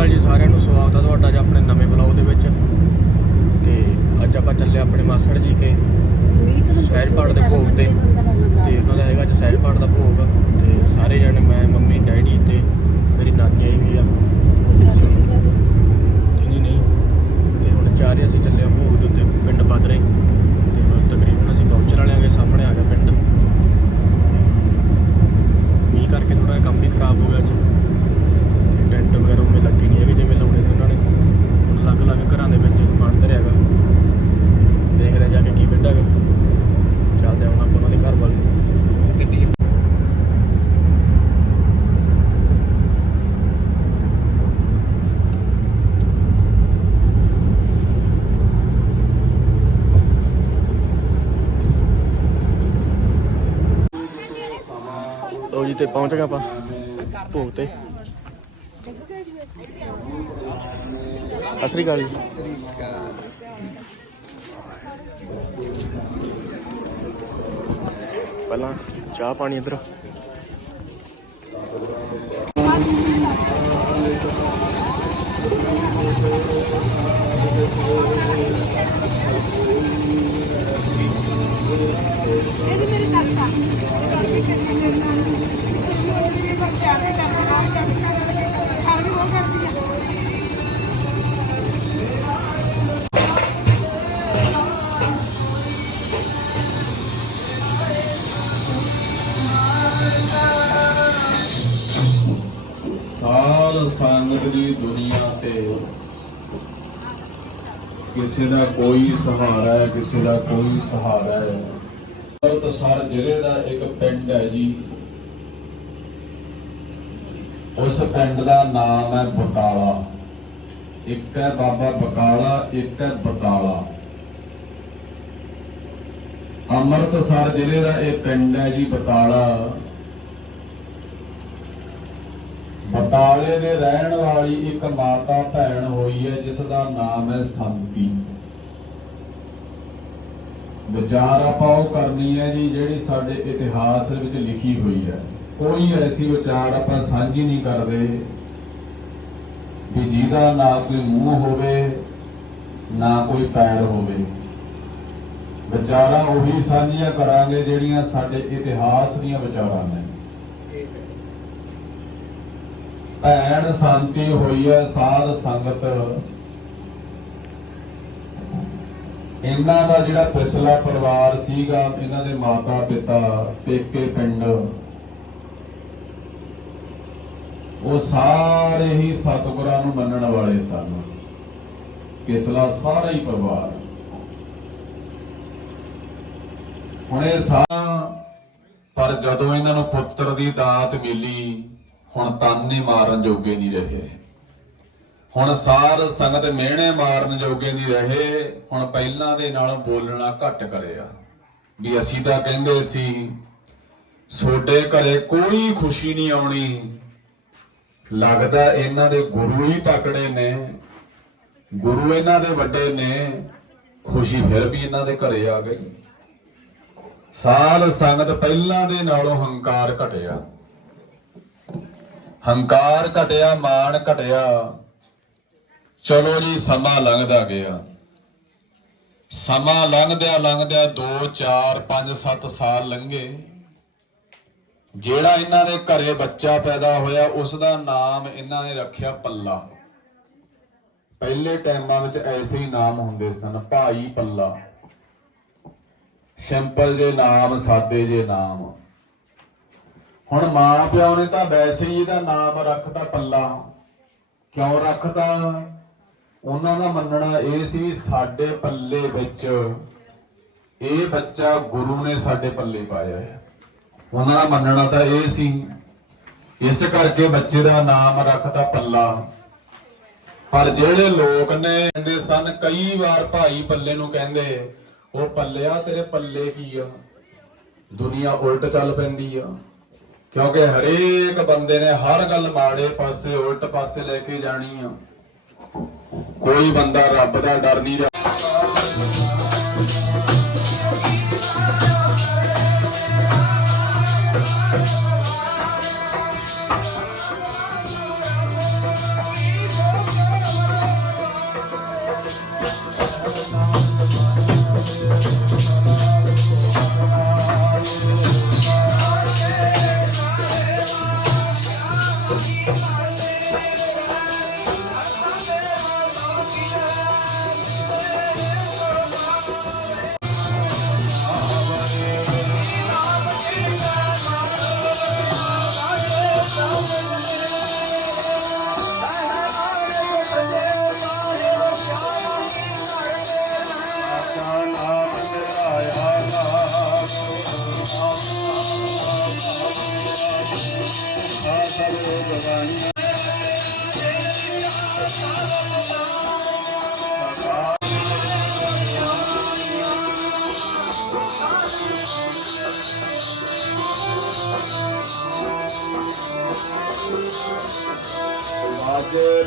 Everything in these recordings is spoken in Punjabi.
ਅਕਾਲ ਜੀ ਸਾਰਿਆਂ ਨੂੰ ਸਵਾਗਤ ਹੈ ਤੁਹਾਡਾ ਅੱਜ ਆਪਣੇ ਨਵੇਂ ਬਲੌਗ ਦੇ ਵਿੱਚ। ਤੇ ਅੱਜ ਆਪਾਂ ਚੱਲੇ ਆਪਣੇ ਮਾਸੜ ਜੀ ਕੇ ਸਹਿਜ ਪਾਠ ਦੇ ਭੋਗ ਤੇ। ਤੇ। ਉਹਨਾਂ ਦਾ ਹੈਗਾ ਅੱਜ ਸਹਿਜ ਪਾਠ ਦਾ ਭੋਗ। ਤੇ ਸਾਰੇ ਜਣੇ ਮੈਂ ਮੰਮੀ ਡੈਡੀ ਤੇ ਮੇਰੀ ਨਾਨੀ ਆਈ ਵੀ ਆ। ਨਹੀਂ ਨਹੀਂ। ਤੇ ਹੁਣ ਚਾਰੇ ਅਸੀਂ ਚੱਲੇ ਆ ਭੋਗ ਦੇ ਉੱਤੇ ਪਿੰਡ ਬਾਦਰੇ। ਤੇ ਹੁਣ ਤਕਰੀਬਨ ਅਸੀਂ ਪਹੁੰਚਣ ਵਾਲੇ ਆਂਗੇ ਸਾਹਮਣੇ ਆ ਗਿਆ ਪਿੰਡ। ਮੀਂਹ ਕਰਕੇ ਥੋੜਾ ਜਿਹਾ ਕੰਮ ਵੀ ਖਰਾਬ ਹੋ ਗਿਆ ਅੱਜ ਟੈਂਟ ਵਗੈਰਾ ਉਵੇਂ ਲੱਗੇ ਨਹੀਂ ਹੈਗੇ ਜਿਵੇਂ ਲਾਉਣੇ ਸੀ ਉਹਨਾਂ ਨੇ ਹੁਣ ਅਲੱਗ-ਅਲੱਗ ਘਰਾਂ ਦੇ ਵਿੱਚ ਸਮਾਨ ਧਰਿਆ ਹੈਗਾ ਦੇਖਦੇ ਹਾਂ ਜਾ ਕੇ ਕੀ ਪਿੰਡ ਹੈਗਾ ਚੱਲਦੇ ਹਾਂ ਹੁਣ ਆਪਾਂ ਉਹਨਾਂ ਦੇ ਘਰ ਵੱਲ ਗੱਡੀ ਲੋ ਜੀ ਤੇ ਪਹੁੰਚ ਗਏ ਆਪਾਂ ਭੋਗ ਤੇ। ਸਤਿ ਸ਼੍ਰੀ ਅਕਾਲ ਜੀ। ਪਹਿਲਾਂ ਚਾਹ ਪਾਣੀ ਇੱਧਰ। ਇਹਦੀ ਮੇਰੀ ਸੱਸ ਆ ਇਹ ਕਿੰਨੇ ਦਿਨ ਨਾਲ ਉਹਦੀ ਵੀ ਪਰ ਪਿਆਰ ਕਰਦਾ ਨਾ ਜਦ ਖਾਣ ਵੀ ਉਹ ਕਰਦੀ ਆ ਸਾਧ ਸੰਗਤ ਦੁਨੀਆ ਤੇ ਕਿਸੇ ਦਾ ਕੋਈ ਸਹਾਰਾ ਹੈ, ਕਿਸੇ ਦਾ ਕੋਈ ਸਹਾਰਾ ਹੈ। ਅੰਮ੍ਰਿਤਸਰ ਜ਼ਿਲ੍ਹੇ ਦਾ ਇੱਕ ਪਿੰਡ ਹੈ ਜੀ। ਉਸ ਪਿੰਡ ਦਾ ਨਾਮ ਹੈ ਬਕਾਲਾ। ਇੱਕ ਹੈ ਬਾਬਾ ਬਕਾਲਾ, ਇੱਕ ਹੈ ਬਕਾਲਾ। ਅੰਮ੍ਰਿਤਸਰ ਜ਼ਿਲ੍ਹੇ ਦਾ ਇਹ ਪਿੰਡ ਹੈ ਜੀ, ਬਕਾਲਾ। ਬਟਾਲੇ ਦੇ ਰਹਿਣ ਵਾਲੀ ਇੱਕ ਮਾਤਾ ਭੈਣ ਹੋਈ ਹੈ, ਜਿਸ ਦਾ ਨਾਮ ਹੈ ਸੰਤੀ ਵਿਚਾਰ ਆਪਾਂ ਉਹ ਕਰਨੀ ਹੈ ਜੀ, ਜਿਹੜੀ ਸਾਡੇ ਇਤਿਹਾਸ ਵਿੱਚ ਲਿਖੀ ਹੋਈ ਹੈ। ਕੋਈ ਐਸੀ ਵਿਚਾਰ ਆਪਾਂ ਸਾਂਝੀ ਨਹੀਂ ਕਰਦੇ ਕਿ ਜਿਹਦਾ ਨਾ ਕੋਈ ਮੂੰਹ ਹੋਵੇ, ਨਾ ਕੋਈ ਪੈਰ ਹੋਵੇ। ਵਿਚਾਰਾਂ ਉਹੀ ਸਾਂਝੀਆਂ ਕਰਾਂਗੇ ਜਿਹੜੀਆਂ ਸਾਡੇ ਇਤਿਹਾਸ ਦੀਆਂ ਵਿਚਾਰਾਂ ਨੇ। ਭੈਣ ਸ਼ਾਂਤੀ ਹੋਈ ਹੈ ਸਾਧ ਸੰਗਤ। ਇਹਨਾਂ ਦਾ ਜਿਹੜਾ ਪਿਛਲਾ ਪਰਿਵਾਰ ਸੀਗਾ, ਇਹਨਾਂ ਦੇ ਮਾਤਾ ਪਿਤਾ ਪੇਕੇ ਪਿੰਡ, ਉਹ ਸਾਰੇ ਹੀ ਸਤਿਗੁਰਾਂ ਨੂੰ ਮੰਨਣ ਵਾਲੇ ਸਨ। ਪਿਛਲਾ ਸਾਰਾ ਹੀ ਪਰਿਵਾਰ। ਹੁਣ ਇਹ ਸਾਰਾ ਪਰ ਜਦੋਂ ਇਹਨਾਂ ਨੂੰ ਪੁੱਤਰ ਦੀ ਦਾਤ ਮਿਲੀ ਹੁਣ ਤਾਨੇ ਮਾਰਨ ਜੋਗੇ ਨਹੀਂ ਰਹੇ। ਹੁਣ ਸਾਰ ਸੰਗਤ ਮਿਹਣੇ ਮਾਰਨ ਜੋਗੇ ਨਹੀਂ ਰਹੇ, ਹੁਣ ਪਹਿਲਾਂ ਦੇ ਨਾਲੋਂ ਬੋਲਣਾ ਘੱਟ ਕਰਿਆ। ਵੀ ਅਸੀਂ ਤਾਂ ਕਹਿੰਦੇ ਸੀ ਛੋਡੇ ਘਰੇ ਕੋਈ ਖੁਸ਼ੀ ਨਹੀਂ ਆਉਣੀ। ਲੱਗਦਾ ਇਹਨਾਂ ਦੇ ਗੁਰੂ ਹੀ ਤਕੜੇ ਨੇ। ਗੁਰੂ ਇਹਨਾਂ ਦੇ ਵੱਡੇ ਨੇ। ਖੁਸ਼ੀ ਫਿਰ ਵੀ ਇਹਨਾਂ ਦੇ ਘਰੇ ਆ ਗਈ। ਸਾਲ ਸੰਗਤ ਪਹਿਲਾਂ ਦੇ ਨਾਲੋਂ ਹੰਕਾਰ ਘਟਿਆ। ਹੰਕਾਰ ਘਟਿਆ, ਮਾਣ ਘਟਿਆ। ਚਲੋ ਜੀ, ਸਮਾਂ ਲੰਘਦਾ ਗਿਆ। ਸਮਾਂ ਲੰਘਦਿਆਂ ਲੰਘਦਿਆਂ 2 4 5 7 ਸਾਲ ਲੰਘੇ। ਜਿਹੜਾ ਇਹਨਾਂ ਦੇ ਘਰੇ ਬੱਚਾ ਪੈਦਾ ਹੋਇਆ ਉਸ ਦਾ ਨਾਮ ਇਹਨਾਂ ਨੇ ਰੱਖਿਆ ਪੱਲਾ। ਪਹਿਲੇ ਟਾਈਮਾਂ ਵਿੱਚ ਐਸੇ ਹੀ ਨਾਮ ਹੁੰਦੇ ਸਨ, ਭਾਈ ਪੱਲਾ। ਸਿੰਪਲ ਜੇ ਨਾਮ, ਸਾਦੇ ਜੇ ਨਾਮ। ਹੁਣ ਮਾਂ ਪਿਓ ਨੇ ਤਾਂ ਵੈਸੇ ਹੀ ਇਹਦਾ ਨਾਮ ਰੱਖਦਾ ਪੱਲਾ। ਕਿਉਂ ਰੱਖਦਾ ਉਹਨਾਂ ਦਾ ਮੰਨਣਾ ਇਹ ਸੀ ਵੀ ਸਾਡੇ ਪੱਲੇ ਵਿੱਚ ਇਹ ਬੱਚਾ ਗੁਰੂ ਨੇ ਸਾਡੇ ਪੱਲੇ ਪਾਇਆ ਹੈ। ਉਹਨਾਂ ਦਾ ਮੰਨਣਾ ਤਾਂ ਇਹ ਸੀ। ਇਸ ਕਰਕੇ ਬੱਚੇ ਦਾ ਨਾਮ ਰੱਖਦਾ ਪੱਲਾ। ਪਰ ਜਿਹੜੇ ਲੋਕ ਨੇ ਕਹਿੰਦੇ ਸਨ, ਕਈ ਵਾਰ ਭਾਈ ਪੱਲੇ ਨੂੰ ਕਹਿੰਦੇ, ਉਹ ਪੱਲਿਆ ਤੇਰੇ ਪੱਲੇ ਕੀ ਆ? ਦੁਨੀਆ ਉਲਟ ਚੱਲ ਪੈਂਦੀ ਆ। ਕਿਉਂਕਿ ਹਰੇਕ ਬੰਦੇ ਨੇ ਹਰ ਗੱਲ ਮਾੜੇ ਪਾਸੇ, ਉਲਟ ਪਾਸੇ ਲੈ ਕੇ ਜਾਣੀ ਆ। ਕੋਈ ਬੰਦਾ ਰੱਬ ਦਾ ਡਰ ਨਹੀਂ ਰਿਹਾ।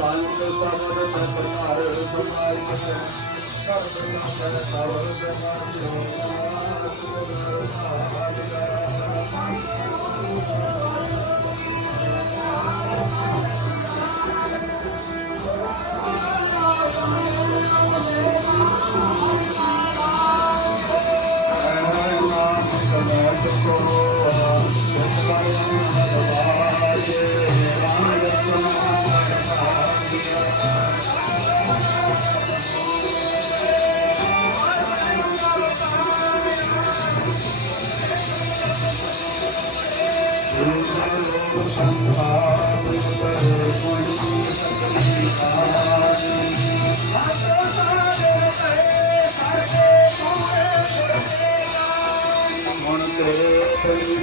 ਬਾਜੇ ਪੰਜ ਸਬਦ ਸਤ ਘਰ ਸੁਮਾਈ ਕਰਮ ਨੰਦਨ ਸਬਦ ਹੁਣ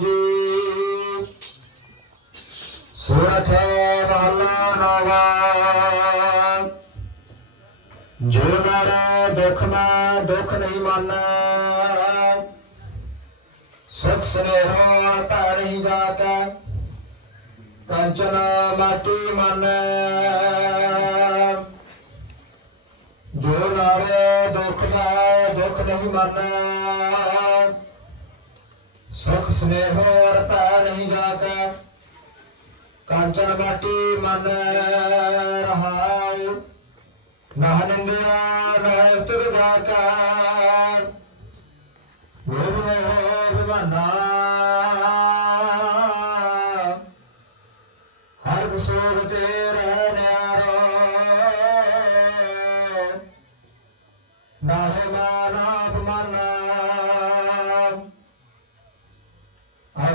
ਜੀ। ਸੁਰਠ ਵਾਲਾ ਜੋ ਨਰ ਦੁਖ ਮੈਂ ਦੁਖ ਨਹੀਂ ਮੰਨੈ ਸੁਖ ਸਨੇਹੋ ਧਾਰੀ ਜਾ ਕੇ ਕੰਚਨ ਮਾਟੀ ਮਨ। ਜੋ ਨਰ ਦੁਖ ਨਹੀਂ ਮੰਨੈ ਸੁਖ ਸਨੇਹੋ ਧਾਰ ਨਹੀਂ ਜਾਕਾ ਕਾਂਚਨ ਬਾਟੀ ਮਨ ਰਹਾਉ। ਨਾ ਨਿੰਦਿਆ ਨਾ ਸਤਿ ਜਾਕਾ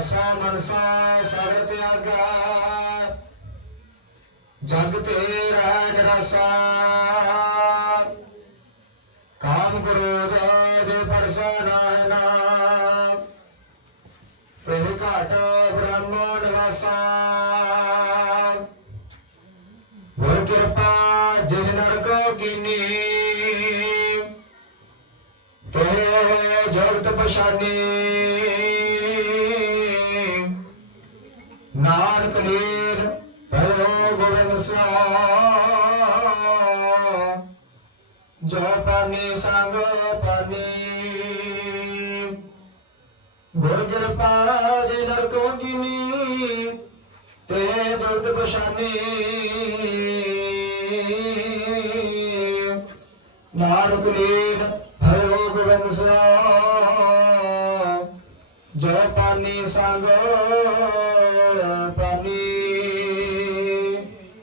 ਆਸਾ ਮਨਸਾ ਸਗਲ ਤਿਆਗਾ। ਜਗ ਤੇਰਾ ਨਰਸਾ। ਕਾਮ ਕ੍ਰੋਧ ਦੇ ਪਰਸਾ ਨਾਹਿ ਤੇ ਘਾਟ ਬ੍ਰਹਮ ਨਿਵਾਸਾ। ਗੁਰ ਕਿਰਪਾ ਜਿਨ ਨਰਕ ਕੀਨੀ। ਤੇ ਜਗਤ ਪਛਾਨੀ। ਨਾਨਕ ਲੀਰ ਭਇਓ ਗੋਬਿੰਦ ਸਿਆ ਜੋ ਪਾਨੀ ਸੰਗ ਪਾਨੀ ਗੁਰਜਰ ਪਾਜੇ ਨਰਕੋ ਜਿਨੀ ਤੇ ਦੁਰਦ ਪਛਾਨੇ। ਨਾਨਕ ਲੀਨ ਭਇਓ ਗੋਬਿੰਦ ਸਿਆ ਜੋ ਪਾਨੀ ਸੰਗ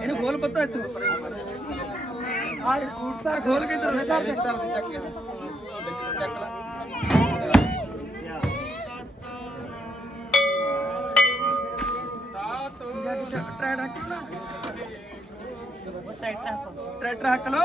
ਇਹਨੂੰ ਖੋਲ ਪੱਤਾ ਇੱਥੋਂ। ਆ ਉੱਠਾ ਖੋਲ ਕੇ ਇਧਰ ਕਰ ਦੇ ਟਰੈਕਟਰ ਹੱਕ ਲੋ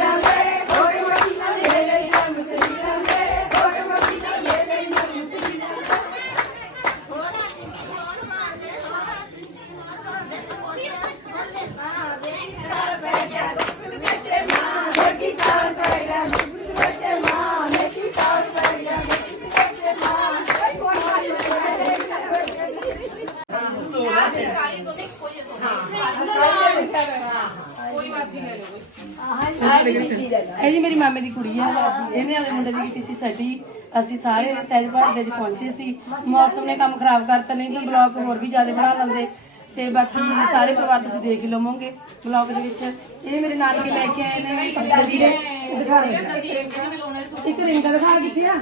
ਇਹ ਜੀ ਮੇਰੀ ਮਾਮੇ ਦੀ ਕੁੜੀ ਆ ਇਹਨੇ ਆਪਣੇ ਮੁੰਡੇ ਦੀ ਕੀਤੀ ਸੀ ਸੈਟੀ ਅਸੀਂ ਸਾਰੇ ਸਹਿਜ ਭਾਰਤ ਦੇ ਪਹੁੰਚੇ ਸੀ। ਮੌਸਮ ਨੇ ਕੰਮ ਖਰਾਬ ਕਰਤਾ। ਨਹੀਂ ਤਾਂ ਬਲੌਗ ਹੋਰ ਵੀ ਜ਼ਿਆਦਾ ਬਣਾ ਲੈਂਦੇ। ਤੇ ਬਾਕੀ ਸਾਰੇ ਪਰਿਵਾਰ ਤੁਸੀਂ ਦੇਖ ਹੀ ਲਵੋਗੇ ਬਲੌਗ ਦੇ ਵਿੱਚ। ਇਹ ਮੇਰੇ ਨਾਨਕੇ ਲੈ ਕੇ ਆਏ ਨੇ। ਗੱਡੀ ਦੇ ਦਿਖਾ ਰਹੇ ਇੱਕ ਰਿੰਗਾ ਦਿਖਾ ਕਿੱਥੇ ਆ?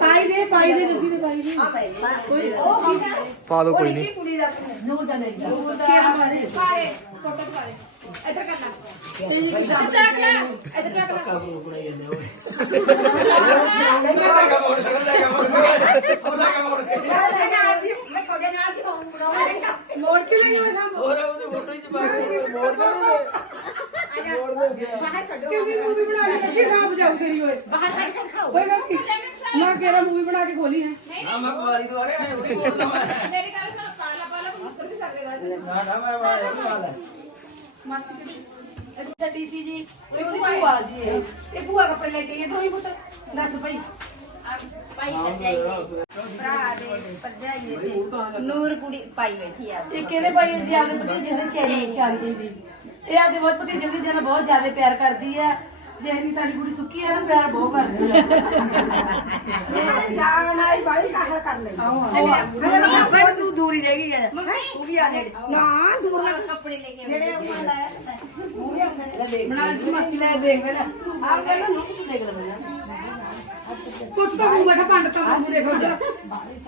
ਪਾਈ ਦੇ ਪਾਈ ਦੇ ਗੱਡੀ ਦੇ ਪਾਈ ਦੇ। ਪਾ ਦੋ ਕੋਈ ਨਹੀਂ। ਕੁੜੀ ਦਾ। ਨੂਰ ਦਾ ਮੇਰੀ ਦਾ ਕਿਹੜਾ ਬਾਰੇ ਸਾਰੇ ਫੋਟੋ ਪਾ ਦੇ ਇੱਧਰ ਕਰਨਾ ਇੱਧਰ ਰੱਖ ਲੈ ਇੱਧਰ ਰੱਖ ਲੈ ਮੈਂ ਤੁਹਾਡੇ ਨਾਲ ਦੀ ਹੋਊਂ ਬਣਾਉਂਗਾ ਮੋੜ ਕੇ ਲੈ ਜਾਓ ਸਾਹਮਣੇ ਬਾਹਰ ਕੱਢੋ ਕਿਉਂਕਿ ਮੂਵੀ ਬਣਾ ਲਈ ਅੱਗੇ ਸਾਹ ਜਾਊ ਤੇਰੀ ਓਏ ਬਾਹਰ ਕੱਢ ਕੇ ਖਾਓ ਓਏ ਗੱਗੀ ਮੈਂ ਕਿਹੜਾ ਮੂਵੀ ਬਣਾ ਕੇ ਖੋਲੀ ਹੈ ਮੇਰੀ ਗੱਲ ਸੁਣੋ ਪਾਲਾ ਪਾਲਾ ਮੁਸਲ ਵੀ ਸਕਦੇ ਵੈਸੇ ਮਾਸੀ ਕਿਹੜੀ ਛੱਡੀ ਸੀ ਜੀ ਤੇ ਉਹਦੀ ਭੂਆ ਜੀ ਇਹ ਇਹ ਭੂਆ ਕੱਪੜੇ ਲੈ ਕੇ ਗਈ ਇਧਰੋਂ ਪੁੱਤ ਦੱਸ ਭਾਈ ਪਾਈ ਸੱਜਾਈ ਭਰਾ ਦੇ? ਪਰਜਾਈ ਦੇ ਨੂਰ ਕੁੜੀ ਪਾਈ ਬੈਠੀ ਆ ਇਹ ਕਿਹਦੇ ਭਾਈ ਜੀ ਆਪਦੇ ਭਤੀਜੇ ਦੇ? ਚੈਨੀ ਚਾਂਦੀ ਦੀ ਇਹ ਆਪਦੇ ਬਹੁਤ ਭਤੀਜੇ ਦੀ ਜਿਹਨਾਂ ਬਹੁਤ ਜ਼ਿਆਦਾ ਪਿਆਰ ਕਰਦੀ ਹੈ। ਜਿਹਨੀ ਸਾਡੀ ਕੁੜੀ ਸੁੱਕੀ ਹੈ ਨਾ ਪਿਆਰ ਬਹੁਤ ਕਰਦੀ ਹੈ ਜਾਣ ਵਾਲੀ ਬਾਈ ਕਾਹਲ ਕਰ ਲਈ ਬੜ ਤੂੰ ਦੂਰੀ ਰਹਿ ਗਈ ਹੈ ਮੰਮੀ ਤੂੰ ਵੀ ਆ ਨੇੜੇ ਨਾ ਦੂਰ ਲੱਗ ਕੱਪੜੇ ਲੈ ਕੇ ਜਿਹੜੇ ਉਹ ਲਾਇਆ ਮੂੰਹ ਦੇ ਅੰਦਰ ਬਣਾ ਜੀ ਮਾਸੀ ਲੈ ਦੇਖ ਵੇ ਨਾ ਆਪ ਕਹਿੰਦਾ ਨੂੰ ਤੂੰ ਦੇਖ ਲੈ ਪਹਿਲਾਂ ਪੁੱਤ ਤਾਂ ਮੂੰਹ ਬੈਠਾ ਪੰਡ ਤਾਂ ਮੂੰਹ ਦੇਖ ਉਧਰ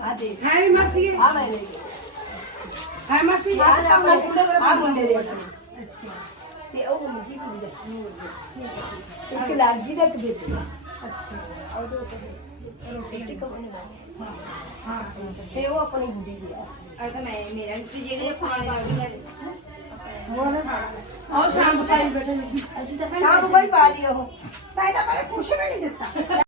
ਆ ਦੇਖ ਹੈ ਵੀ ਮਾਸੀ ਆ ਲੈ ਲੈ ਹੈ ਮਾਸੀ ਆ ਆ ਮੁੰਡੇ ਦੇ ਤੇ ਉਹ ਮੁੰਡੀ ਕੁੜੀ ਦਾ ਇੱਕ ਲਾਗੀ ਦਾ ਇੱਕ ਬੇਟੀ ਤੇ ਉਹ ਆਪਣੀ ਬੁੱਢੀ ਦੀ ਆ। ਆ ਤਾਂ ਮੈਂ ਮੇਰਾ ਨਹੀਂ ਜਿਹੜੇ ਪਾਣੀ ਆ ਗਈ ਆਓ ਸ਼ਾਮ ਪਕਾਈ ਬੈਠੇ ਨੇ। ਅਸੀਂ ਤਾਂ ਸ਼ਾਮ ਨੂੰ ਪਾ ਦਿਓ ਉਹ। ਤਾਂ ਇਹਦਾ ਪਹਿਲੇ ਕੁਛ ਵੀ ਨਹੀਂ ਦਿੱਤਾ।